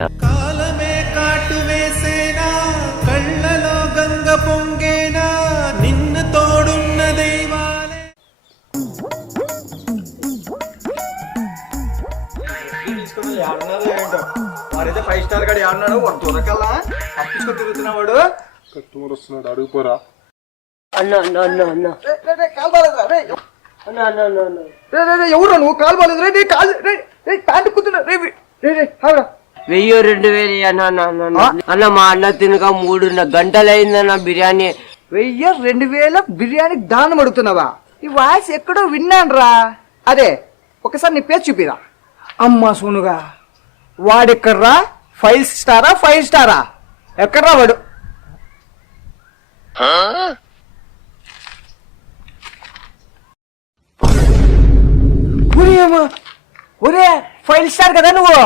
కాలమే కాటు వేసేనా కళ్ళలో గంగ పొంగేనా నిన్ను తోడున్న దైవాలే. ఏంటో వాడైతే 5 స్టార్ గడి ఆడినాడు వాడు దొరకల్లా తప్పించుకొని తిరుగుతున్నావాడు. కస్టమర్ వస్తున్నాడు అడుగుపోరా. ఎవరు నువ్వు కాలు బాలేదు రే కాలు ప్యాంటు కుదున్నా రే 1000 2000 అన్న మా అన్న తినక 3 గంటలైందన్న బిర్యానీ. 1000 2000 బిర్యానీకి దానం అడుగుతున్నావా? ఈ వాయిస్ ఎక్కడో విన్నాను రా. అదే ఒకసారి నీ పేరు చూపిరా. అమ్మా సోనుగా వాడెక్కడ్రా? 5 స్టారా 5 స్టారా ఎక్కడ్రా వాడు? ఒరే 5 స్టార్ కదా నువ్వు?